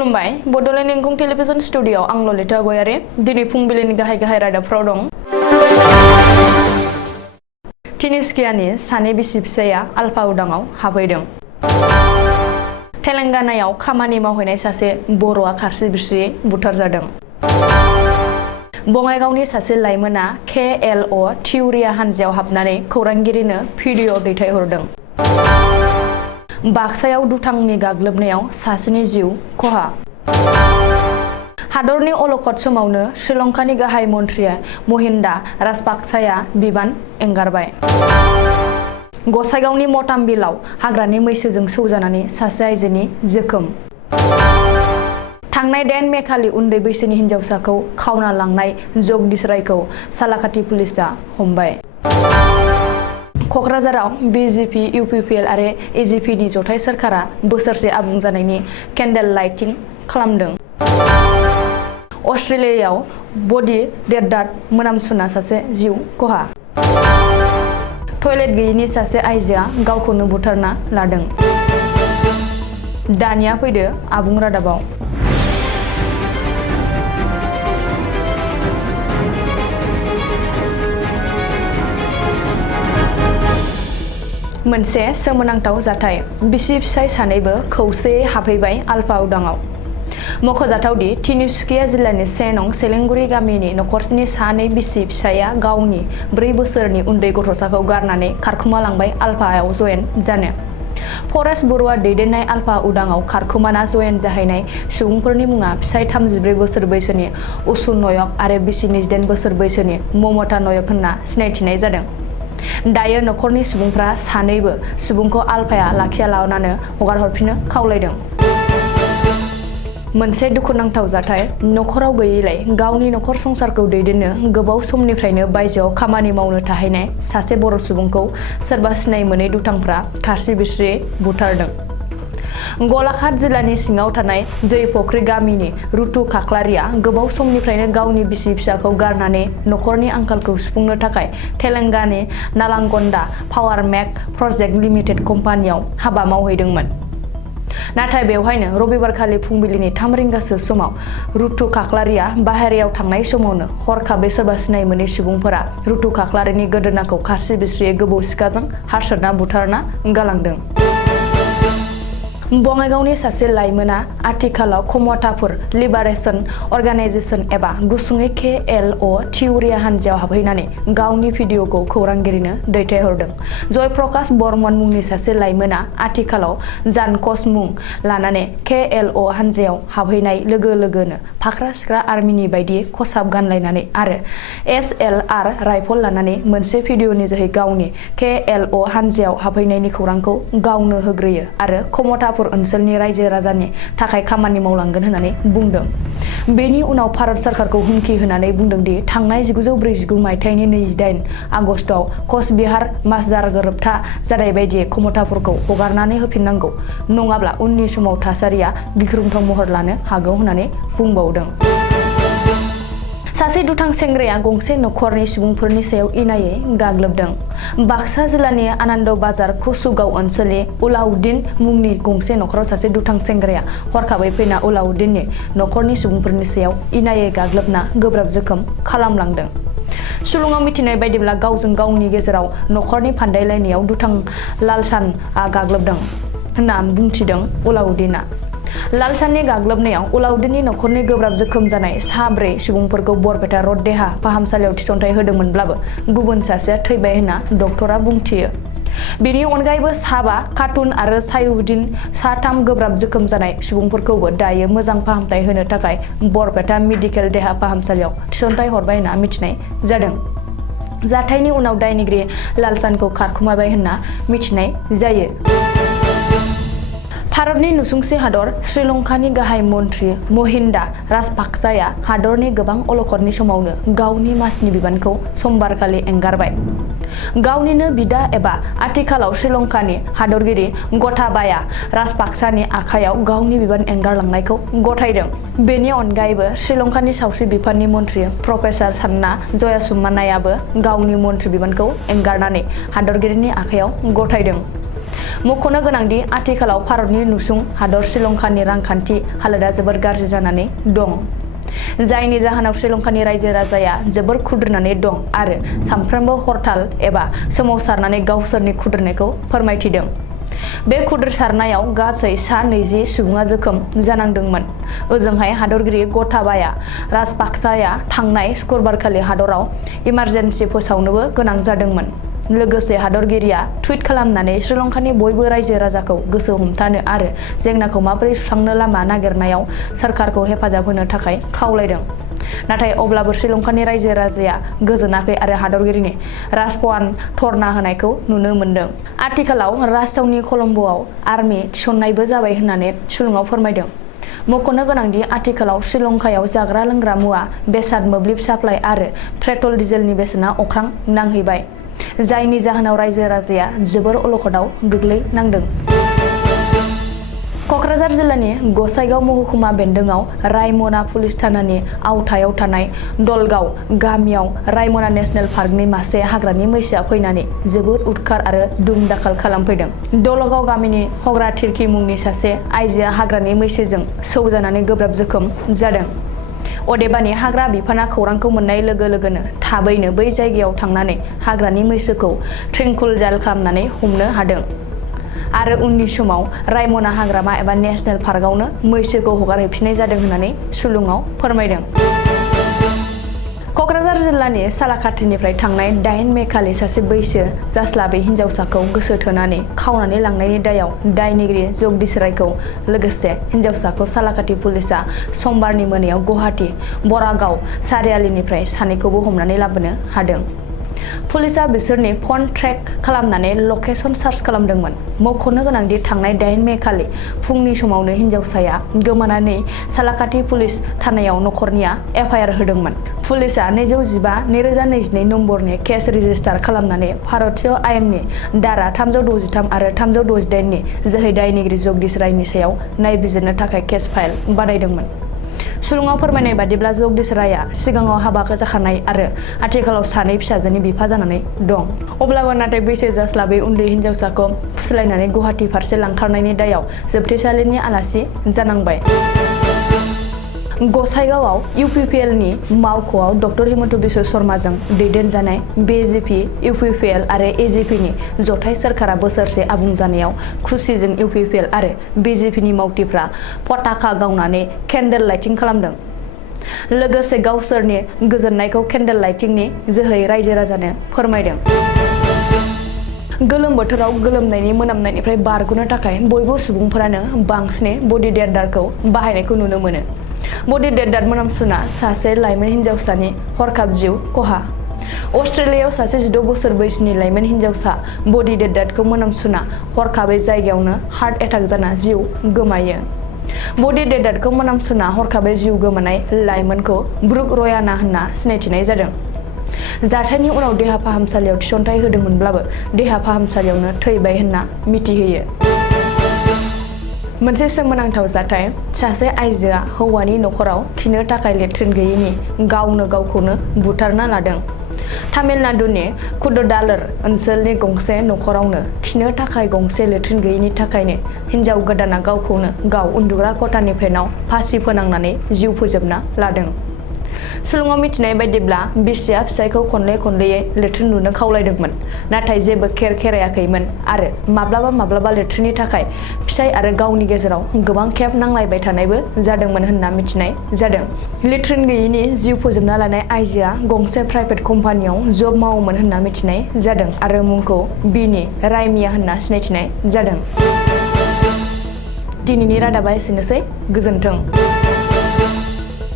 खुलुमबाय Bodoland इंखं television studio आं ललिता गयारि दिनै फुंबिलिनि गाहाय रादाबफोराव दं। तिनिसुकियानि सानै बिसि फिसाया आलफा उदाङाव हाबहैदों। तेलेंगानायाव खामानि मावहैनाय सासे बर'आ खारसि बिरसि बुथारजादों। बङाइगावनि सासे लाइमोना KLO थिउरिया हानजायाव हाबनानै खौरांगिरिनो भिडिअ दैथायहरदों। बाक्सायाव दुथांनि गाग्लोबनायाव सासेनि जिउ खहा। हादरनि अलखद समावनो श्रीलंकानि गाहाय मन्थ्रि महिन्दा राजापाक्साया बिबान एंगारबाय। गसाइगावनि मतामबिलाव हाग्रानि मैसोजों सौजानानै सासे आइजोनि जोखोम। थांनाय 10 मे खालि उन्दै बैसोनि हिनजावसाखौ खावना लांनाय जगदीश रायखौ सालाकाथि पुलिसआ हमबाय। क'क्राझाराव BJP, UPPL आरो AGPनि जथाय सोरखारा बोसोरसे आबुं जानायनि केन्डेल लाइटिं खालामदों। अस्ट्रेलियायाव बडी डेर्टार मोनामसुना सासे जिउ खहा। टयलेट गैयिनि सासे आइजोआ गावखौनो बुथारना लादों। दानिया फैदो आबुं रादाबाव। मोनसे सोमोनांथाव जाथाय बिसि फिसाय सानैबो खौसेयै हाबहैबाय आलफा उदाङाव। मख'जाथावदि तिनिसुकिया जिल्लानि 1 नं सेलेंगुरि गामिनि नखरसेनि सानै बिसि फिसाया गावनि 4 बोसोरनि उन्दै गथ'साखौ गारनानै खारखुमालांबाय आलफायाव जयेन जानो। फरेस्ट बरुवा दैदेननाय आलफा उदाङाव खारखुमाना जयेन जाहैनाय सुबुंफोरनि मुङा फिसाय 34 बोसोर बैसोनि उसु नयक आरो बिसि 29 बोसोर बैसोनि ममता नयक होनना सिनायथिनाय जादों। दायो नखरनि सुबुंफ्रा सानैबो सुबुंखौ आलफाया लाखियालाबानो हगारहरफिननो खावलायदों। मोनसे दुखुनांथाव जाथाय नखराव गैयैलाय गावनि नखर संसारखौ दैदेननो गोबाव समनिफ्रायनो बायजोआव खामानि मावनो थाहैनाय सासे बर' सुबुंखौ सोरबा सिनाय मोनै दुथांफ्रा खारसि बिरसि बुथारदों। गलाघाट जिल्लानि सिङाव थानाय जयफख्रि गामिनि रुतु खाख्लारिया गोबाव समनिफ्रायनो गावनि बिसि फिसाखौ गारनानै नखरनि आंखालखौ सुफुंनो थाखाय तेलेंगानानि नालागन्डा पावार मेक प्रजेक्ट लिमिटेड कम्पानियाव हाबा मावहैदोंमोन। नाथाय बेवहायनो रबिबारखालि फुंबिलिनि 3 रिंगासो समाव रुतु खाख्लारिया बाहेरायाव थांनाय समावनो हरखाबै सोरबा सिनाय मोनै सुबुंफोरा रुतु खाख्लारिनि गोदोनाखौ खारसि बिरसियै गोबौ सिखाजों हारसोना बुथारना गालांदों। बङाइगावनि सासे लाइमोना आथिखालाव कमतापुर लिबारेशन अर्गानाइजेशन एबा गुसुङै KLO थिउरिया हानजायाव हाबहैनानै गावनि भिडिअखौ खौरांगिरिनो दैथायहरदों। जयप्रकाश बर्मन मुंनि सासे लाइमोना आथिखालाव जानकस मुं लानानै KLO हानजायाव हाबहैनाय लोगो लोगोनो फाख्रा सिख्रा आर्मिनि बायदि खसाब गानलायनानै आरो SLR राइफल लानानै मोनसे भिडिअनि जोहै गावनि KLO हानजायाव हाबहैनायनि खौरांखौ गावनो होग्रोयो आरो कमतापुर ओनसोलनि रायजो राजानि थाखाय खामानि मावलांगोन होननानै बुंदों। बेनि उनाव भारत सरकारखौ हुमखि होनानै बुंदों दि थांनाय 1949 मायथाइनि 28 आगस्टआव कच बिहार मासजार गोरोबथा जानाय बायदियै कमतापुरखौ हगारनानै होफिननांगौ नङाब्ला उननि समाव थासारिया गिख्रंथाव महर लानो हागौ होननानै बुंबावदों। सासे दुथां सेंग्राया गंसे नखरनि सुबुंफोरनि सायाव इनायै गाग्लोबदों। बाक्सा जिल्लानि आनन्द बाजार कुसुगाव ओनसोलनि उलाउद्दिन मुंनि गंसे नखराव सासे दुथां सेंग्राया हरखाबै फैना उलाउद्दिननि नखरनि सुबुंफोरनि सायाव इनायै गाग्लोबना गोब्राब जोखोम खालामलांदों। सुलुङाव मिथिनाय बायदिब्ला गावजों गावनि गेजेराव नखरनि फान्दायलायनायाव दुथां लालसानआ गाग्लोबदों होनना बुंथिदों उलाउद्दिनआ। लालसाननि गाग्लोबनायाव उलाउद्दिननि नखरनि गोब्राब जोखोम जानाय 4 सुबुंफोरखौ बरपेटा रड देहा फाहामसालियाव थिसनथाय होदोंमोनब्लाबो गुबुन सासेया थैबाय होनना डक्टरा बुंथियो। बेनि अनगायैबो 5 खातुन आरो साइउद्दिन 3 गोब्राब जोखोम जानाय सुबुंफोरखौबो दायो मोजां फाहामथाय होनो थाखाय बरपेटा मेडिकेल देहा फाहामसालियाव थिसनथाय हरबाय होनना मिथिनाय जादों। जाथायनि उनाव दायनिगिरि लालसानखौ खारखुमाबाय होनना मिथिनाय जायो। भारतनि नुसुंसे हादर श्रीलंकानि गाहाय मन्थ्रि महिन्दा राजापाक्साया हादरनि गोबां अलखदनि समावनो गावनि मासिनि बिबानखौ समबारखालि एंगारबाय। गावनिनो बिदा एबा आथिखालाव श्रीलंकानि हादरगिरि गटाबाया राजापाक्सानि आखायाव गावनि बिबान एंगारलांनायखौ गथायदों। बेनि अनगायैबो श्रीलंकानि सावस्रि बिफाननि मन्थ्रि प्रफेसार सान्ना जयासुमानायाबो गावनि मन्थ्रि बिबानखौ एंगारनानै हादरगिरिनि आखायाव गथायदों। मख'नो गोनांदि आथिखालाव भारतनि नुसुं हादर श्रीलंकानि रांखान्थि हालोदा जोबोर गाज्रि जानानै दं। जायनि जाहोनाव श्रीलंकानि रायजो राजाया जोबोर खुद्रिनानै दं आरो सानफ्रोमबो हरताल एबा सोमावसारनानै गावसोरनि खुद्रिनायखौ फोरमायथिदों। बे खुद्रिसारनायाव गासै सा 20 सुबुङा जोखोम जानांदोंमोन। ओजोंहाय हादरगिरि गटाबाया राजपाक्साया थांनाय शुक्रबारखालि हादराव इमारजेन्सि फोसावनोबो गोनां जादोंमोन। लोगोसे हादरगिरिया टुइट खालामनानै श्रीलंकानि बयबो रायजो राजाखौ गोसो हमथानो आरो जेंनाखौ माबोरै सुस्रांनो लामा नागिरनायाव सोरखारखौ हेफाजाब होनो थाखाय खावलायदों। नाथाय अब्लाबो श्रीलंकानि रायजो राजाया गोजोनाखै आरो हादरगिरिनि राजफान धरना होनायखौ नुनो मोन्दों। आथिखालाव राजथावनि कलम्बोआव आर्मि थिसननायबो जाबाय होननानै सुलुङाव फोरमायदों। मख'नो गोनांदि आथिखालाव श्रीलंकायाव जाग्रा लोंग्रा मुवा बेसाद मोब्लिब साप्लाइ आरो पेट्रल डिजेलनि बेसेना अख्रां नांहैबाय। जायनि जाहोनाव रायजो राजाया जोबोर अलखदाव गोग्लैनांदों। क'क्राझार जिल्लानि गसाइगाव महकुमा बेन्दोंआव रायमना पुलिस थानानि आवथायाव थानाय दलगाव गामियाव रायमना नेशनेल पार्कनि मासे हाग्रानि मैसोआ फैनानै जोबोद उदखार आरो दुम-दाखाल खालामफैदों। दलगाव गामिनि हग्रा थिर्खि मुंनि सासे आइजोआ हाग्रानि मैसोजों सौजानानै गोब्राब जोखोम जादों। अदेबानि हाग्रा बिफाना खौरांखौ मोननाय लोगो लोगोनो थाबैनो बै जायगायाव थांनानै हाग्रानि मैसोखौ ट्रेंकुलाइज खालामनानै हमनो हादों आरो उननि समाव रायमना हाग्रामा एबा नेशनेल पार्कआवनो मैसोखौ हगारहैफिननाय जादों होननानै सुलुङाव फोरमायदों। क'क्राझार जिल्लानि सालाकाथिनिफ्राय थांनाय 8 मे खालि सासे बैसो जास्लाबै हिन्जावसाखौ गोसो थोनानै खावनानै लांनायनि दायाव दायनिगिरि जगदीश रायखौ लोगोसे हिन्जावसाखौ सालाकाथि पुलिसआ समबारनि मोनायाव गुवाहाटी बरागाव सारियालिनिफ्राय सानैखौबो हमनानै लाबोनो हादों। पुलिसआ बिसोरनि फन ट्रेक खालामनानै लकेशन सार्च खालामदोंमोन। मख'नो गोनांदि थांनाय 8 मे खालि फुंनि समावनो हिन्जावसाया गोमानानै सालाकाथि पुलिस थानायाव नखरनिया एफआइआर होदोंमोन। पुलिसआ 215/2022 नम्बरनि केस रेजिस्टार खालामनानै भारतीय आयेननि धारा 363 आरो 368 नि जोहै दायनिगिरि जगदीश रायनि सायाव नायबिजिरनो थाखाय केस फाइल बानायदोंमोन। सुलुङाव फोरमायनाय बादिब्ला जगदीश रायआ सिगाङाव हाबा जाखानाय आरो आथिखालाव सानै फिसाजोनि बिफा जानानै दं। अब्लाबो नाथाय बैसो जास्लाबै उन्दै हिन्जावसाखौ फुस्लायनानै गुवाहाटी फारसे लांखारनायनि दायाव जोबथेसालिनि आलासि जानांबाय। गसाइगावआव इउपिपिएलनि मावख'आव डक्टर हिमन्त बिश्व शर्माजों दैदेनजानाय बिजेपि, इउपिपिएल आरो एजिपिनि जथाय सोरखारा बोसोरसे आबुं जानायाव खुसिजों इउपिपिएल आरो बिजेपिनि मावथिफ्रा पताका गावनानै केन्डेल लाइटिं खालामदों। लोगोसे गावसोरनि गोजोननायखौ केन्डेल लाइटिंनि जोहै रायजो राजानो फोरमायदों। गोलोम बोथोराव गोलोमनायनि मोनामनायनिफ्राय बारग'नो थाखाय बयबो सुबुंफोरानो बांसिनै बडि डेन्डारखौ बाहायनायखौ नुनो मोनो। बडि डेन्डार मोनामसुना सासे लाइमोन हिन्जावसानि हरखाब जिउ खहा। अस्ट्रेलियायाव सासे 16 बोसोर बैसोनि लाइमोन हिन्जावसा बडि डेन्डारखौ मोनामसुना हरखाबै जायगायावनो हार्ट एटाक जाना जिउ गोमायो। बडि डेन्डारखौ मोनामसुना हरखाबै जिउ गोमानाय लाइमोनखौ ब्रुक रयाना होनना सिनायथिनाय जादों। जाथायनि उनाव देहा फाहामसालियाव थिसनथाय होदोंमोनब्लाबो देहा फाहामसालियावनो थैबाय होनना मिथिहोयो। मोनसे सोमोनांथाव जाथाय। सासे आइजोआ हौवानि नखराव खिनो थाखाय लेट्रिन गैयैनि गावनो गावखौनो बुथारना लादों। तामिलनाडुनि कुडदालोर ओनसोलनि गंसे नखरावनो खिनो थाखाय गंसे लेट्रिन गैयैनि थाखायनो हिन्जाव गोदाना गावखौनो गाव उन्दुग्रा खथानि फेनाव फासि फोनांनानै जिउ फोजोबना लादों। सुलुङाव मिथिनाय बायदिब्ला बिसिया फिसायखौ खनले-खनलेयै लेट्रिन लुनो खावलायदोंमोन, नाथाय जेबो खेर खेरायाखैमोन आरो माब्लाबा लेट्रिननि थाखाय फिसाय आरो गावनि गेजेराव गोबां खेब नांलायबाय थानायबो जादोंमोन होनना मिथिनाय जादों। लेट्रिन गैयैनि जिउ फोजोबना लानाय आइजोआ गंसे प्राइभेट कम्पानियाव जब मावोमोन होनना मिथिनाय जादों आरो मुंखौ बिनि रायमिया होनना सिनायथिनाय जादों। दिनैनि रादाबा एसेनोसै। गोजोन्थों।